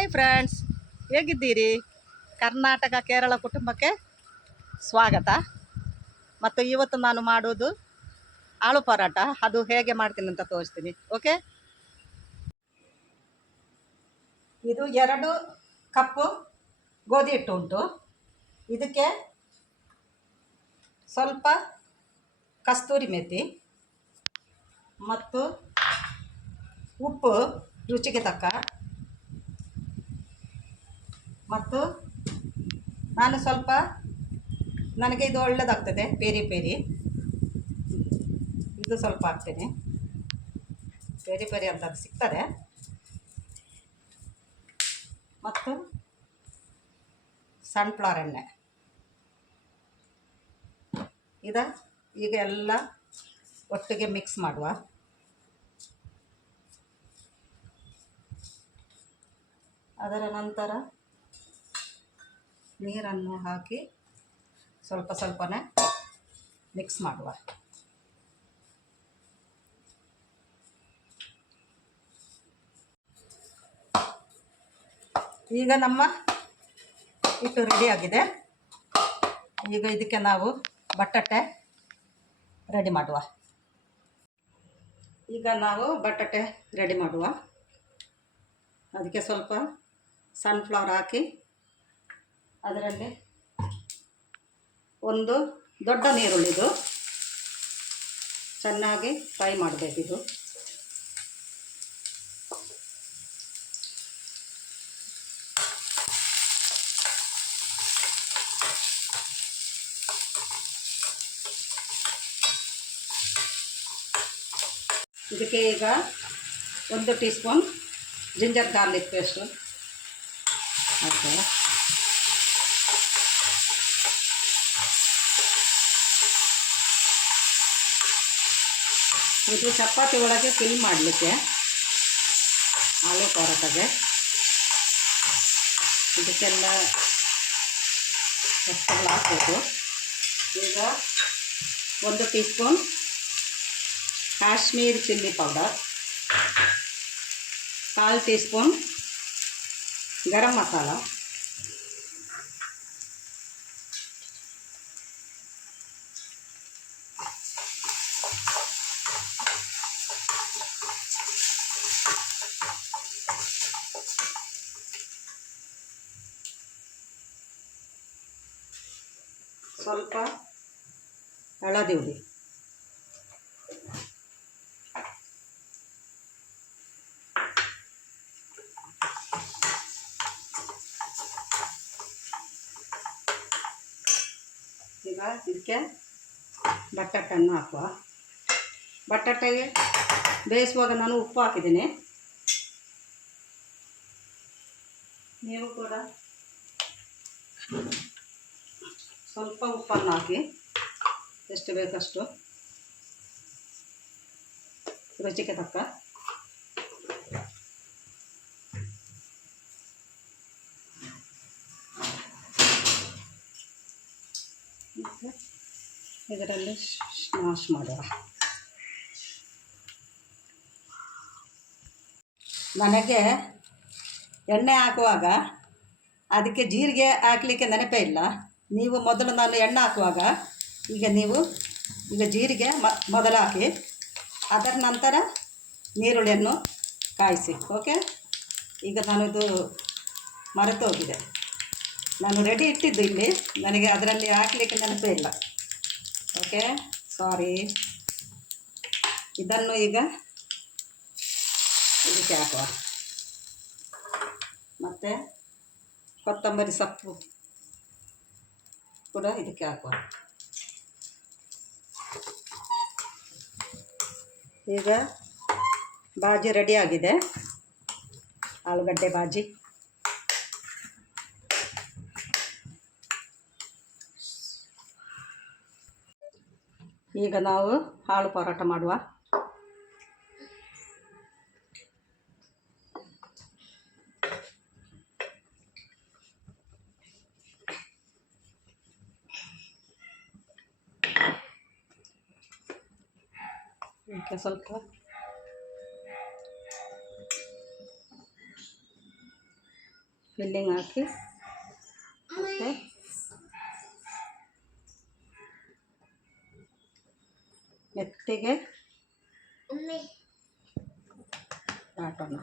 Hi friends, ಹೇಗಿದ್ದೀರಿ? ಕರ್ನಾಟಕ ಕೇರಳ ಕುಟುಂಬಕ್ಕೆ ಸ್ವಾಗತ. ಮತ್ತು ಇವತ್ತು ನಾನು ಮಾಡೋದು ಆಳು ಪರೋಟ. ಅದು ಹೇಗೆ ಮಾಡ್ತೀನಿ ಅಂತ ತೋರಿಸ್ತೀನಿ. ಓಕೆ, ಇದು 2 ಕಪ್ಪು ಗೋಧಿ ಹಿಟ್ಟು ಉಂಟು. ಇದಕ್ಕೆ ಸ್ವಲ್ಪ ಕಸ್ತೂರಿ ಮೆಥಿ ಮತ್ತು ಉಪ್ಪು ರುಚಿಗೆ ತಕ್ಕ, ಮತ್ತು ನಾನು ಸ್ವಲ್ಪ, ನನಗೆ ಇದು ಒಳ್ಳೆಯದಾಗ್ತದೆ, ಪೇರಿ ಪೇರಿ, ಇದು ಸ್ವಲ್ಪ ಹಾಕ್ತೇನೆ. ಪೇರಿ ಪೇರಿ ಅಂತ ಅದು ಸಿಗ್ತದೆ. ಮತ್ತು ಸನ್ಫ್ಲವರ್ ಎಣ್ಣೆ. ಈಗ ಎಲ್ಲ ಒಟ್ಟಿಗೆ ಮಿಕ್ಸ್ ಮಾಡುವ. ಅದರ ನಂತರ ನೀರನ್ನು ಹಾಕಿ ಸ್ವಲ್ಪ ಸ್ವಲ್ಪನೇ ಮಿಕ್ಸ್ ಮಾಡುವ. ಈಗ ನಮ್ಮ ಹಿಟ್ಟು ರೆಡಿಯಾಗಿದೆ. ಈಗ ಇದಕ್ಕೆ ನಾವು ಬಟಾಟೆ ರೆಡಿ ಮಾಡುವ. ಈಗ ನಾವು ಬಟಾಟೆ ರೆಡಿ ಮಾಡುವ. ಅದಕ್ಕೆ ಸ್ವಲ್ಪ ಸನ್ಫ್ಲವರ್ ಹಾಕಿ ಅದರಲ್ಲಿ ಒಂದು ದೊಡ್ಡ ನೀರುಳ್ಳಿದು ಚೆನ್ನಾಗಿ ಫ್ರೈ ಮಾಡಬೇಕಿದು. ಇದಕ್ಕೆ ಈಗ 1 teaspoon ginger garlic paste ಹಾಕಿ, ಇದು ಚಪಾತಿ ಒಳಗೆ ಫಿಲ್ ಮಾಡಲಿಕ್ಕೆ ಆಲೂ ಪರೋಟಗೆ ಇದಕ್ಕೆಲ್ಲ ಅಷ್ಟೆಲ್ಲ ಹಾಕಬೇಕು. ಈಗ 1 teaspoon Kashmiri chilli powder, 1/4 teaspoon garam masala, ಸ್ವಲ್ಪ ಹಳದಿ ಹುಡಿ, ಈಗ ಇದಕ್ಕೆ ಬಟಾಟನ್ನು ಹಾಕುವ. ಬಟಾಟೆಗೆ ಬೇಯಿಸುವಾಗ ನಾನು ಉಪ್ಪು ಹಾಕಿದ್ದೀನಿ. ನೀವು ಕೂಡ ಸ್ವಲ್ಪ ಉಪ್ಪನ್ನು ಹಾಕಿ, ಎಷ್ಟು ಬೇಕಷ್ಟು ರುಚಿಗೆ ತಕ್ಕ. ಇದರಲ್ಲಿ ಸ್ಮ್ಯಾಶ್ ಮಾಡುವ. ನನಗೆ ಎಣ್ಣೆ ಹಾಕುವಾಗ ಅದಕ್ಕೆ ಜೀರಿಗೆ ಹಾಕಲಿಕ್ಕೆ ನೆನಪೇ ಇಲ್ಲ. ನೀವು ಮೊದಲು ನಾನು ಎಣ್ಣೆ ಹಾಕುವಾಗ ಈಗ ಜೀರಿಗೆ ಮೊದಲು ಹಾಕಿ, ಅದರ ನಂತರ ನೀರುಳ್ಳಿಯನ್ನು ಕಾಯಿಸಿ. ಓಕೆ, ಈಗ ನಾನು ಇದು ಮರೆತು ಹೋಗಿದೆ. ನಾನು ರೆಡಿ ಇಟ್ಟಿದ್ದು ಇಲ್ಲಿ, ನನಗೆ ಅದರಲ್ಲಿ ಹಾಕಲಿಕ್ಕೆ ನೆನಪೇ ಇಲ್ಲ. ಓಕೆ, ಸಾರಿ. ಇದನ್ನು ಈಗ ಇದಕ್ಕೆ ಹಾಕುವ. ಮತ್ತು ಕೊತ್ತಂಬರಿ ಸೊಪ್ಪು ಕೂಡ ಇದಕ್ಕೆ ಹಾಕುವ. ಈಗ ಬಾಜಿ ರೆಡಿಯಾಗಿದೆ, ಆಲೂಗಡ್ಡೆ ಬಾಜಿ. ಈಗ ನಾವು ಆಳು ಪರೋಟ ಮಾಡುವ. ಇದಕ್ಕೆ ಸ್ವಲ್ಪ ಫಿಲ್ಲಿಂಗ್ ಹಾಕಿ ಮತ್ತು ಮೆತ್ತಿಗೆ ದಾಟೋಣ.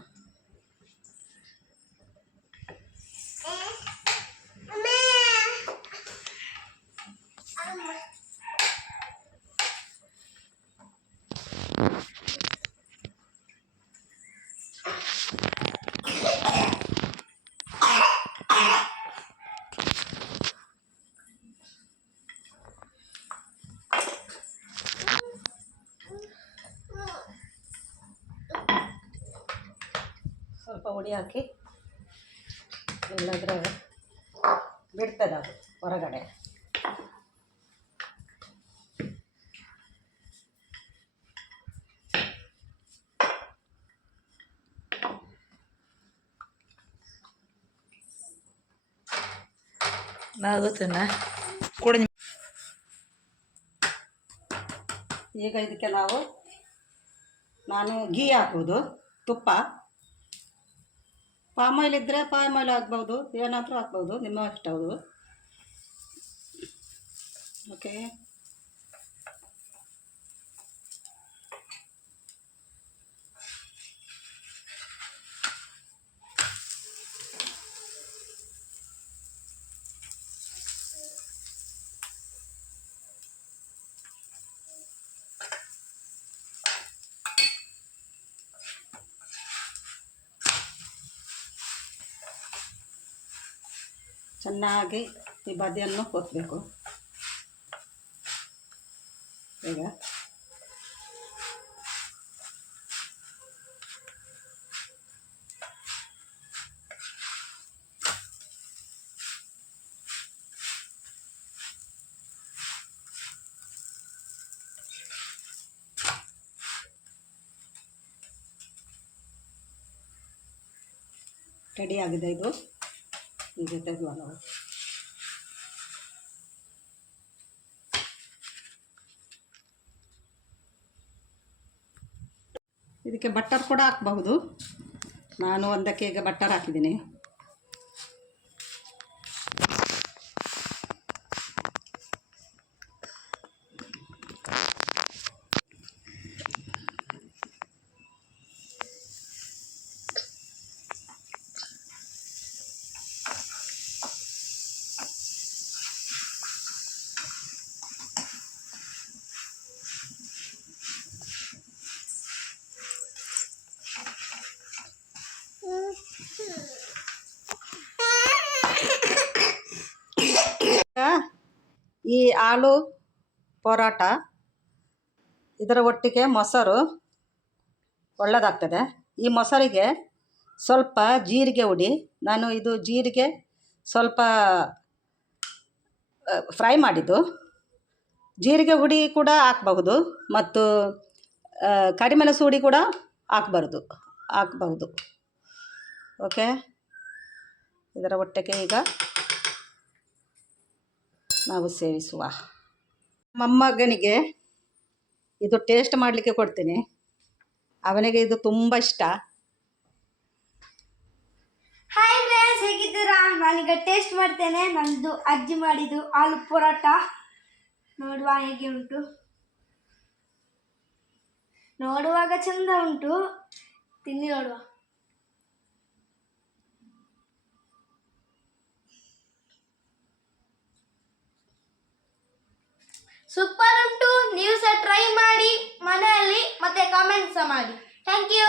ಸ್ವಲ್ಪ ಹುಡಿ ಹಾಕಿ, ಇಲ್ಲದ್ರೆ ಬಿಡ್ತದೆ ಅದು ಹೊರಗಡೆ. ಈಗ ಇದಕ್ಕೆ ನಾನು ಗೀ ಹಾಕೋದು, ತುಪ್ಪ, ಪಾಮಾಯಿಲ್ ಇದ್ದರೆ ಪಾಮಾಯಿಲ್ ಹಾಕ್ಬೋದು, ಏನಾದರೂ ಹಾಕ್ಬೋದು, ನಿಮ್ಮ ಇಷ್ಟ ಅದು. ಓಕೆ, ಚೆನ್ನಾಗಿ ಈ ಬದಿಯನ್ನು ಕೊತ್ತಬೇಕು. ಈಗ ರೆಡಿ ಆಗಿದೆ. ಇದು ಈಗ ತೆಗೆದುವ ನಾವು. ಇದಕ್ಕೆ ಬಟರ್ ಕೂಡ ಹಾಕಬಹುದು. ನಾನು ಒಂದಕ್ಕೆ ಈಗ ಬಟರ್ ಹಾಕಿದ್ದೀನಿ. ಈ ಆಲೂ ಪರೋಟ ಇದರ ಒಟ್ಟಿಗೆ ಮೊಸರು ಒಳ್ಳೆಯದಾಗ್ತದೆ. ಈ ಮೊಸರಿಗೆ ಸ್ವಲ್ಪ ಜೀರಿಗೆ ಹುಡಿ, ನಾನು ಇದು ಜೀರಿಗೆ ಸ್ವಲ್ಪ ಫ್ರೈ ಮಾಡಿದ್ದು, ಜೀರಿಗೆ ಹುಡಿ ಕೂಡ ಹಾಕಬಹುದು ಮತ್ತು ಕರಿಮೆಣಸು ಹುಡಿ ಕೂಡ ಹಾಕಬಹುದು. ಓಕೆ, ಇದರ ಒಟ್ಟಿಗೆ ಈಗ ನಾವು ಸೇವಿಸುವ. ಮೊಮ್ಮಗನಿಗೆ ಇದು ಟೇಸ್ಟ್ ಮಾಡಲಿಕ್ಕೆ ಕೊಡ್ತೀನಿ, ಅವನಿಗೆ ಇದು ತುಂಬ ಇಷ್ಟ. ಹಾಯ್ ಫ್ರೆಂಡ್ಸ್, ಹೇಗಿದ್ದೀರಾ? ನಾನೀಗ ಟೇಸ್ಟ್ ಮಾಡ್ತೇನೆ. ನಂದು ಅಜ್ಜಿ ಮಾಡಿದ್ದು ಆಲೂ ಪರೋಟ. ನೋಡುವ ಹೇಗೆ ಉಂಟು. ನೋಡುವಾಗ ಚಂದ ಉಂಟು, ತಿನ್ನಿ ನೋಡುವ. ಸೂಪರ್ ಉಂಟು. ನೀವು ಸಹ ಟ್ರೈ ಮಾಡಿ ಮನೆಯಲ್ಲಿ, ಮತ್ತೆ ಕಾಮೆಂಟ್ ಸಹ ಮಾಡಿ. Thank you.